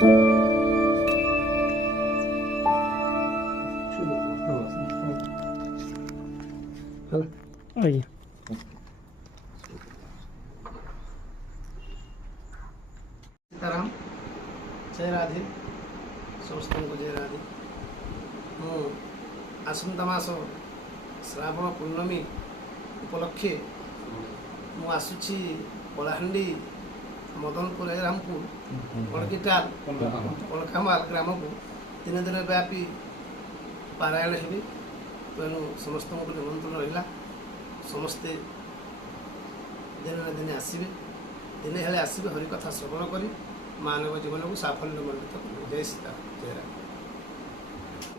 ଆଜ୍ଞା। सीताराम जय राधे समस्त को जय राधे मु आसंता मास श्रावण पूर्णमी उपलक्षे मु आसुची कलाहांडी मदनपुर रामपुर कणकिटाल कणकामाल ग्राम को दिन दिन व्यापी पारायण हेबी तेणु समस्त को निमंत्रण रहा समस्ते दिन दिन आसवे दिने हेले आसवे हरिकथा श्रवण करी मानव जीवन को साफल्य मंडित करेंगे। जय सीताराम जय राम।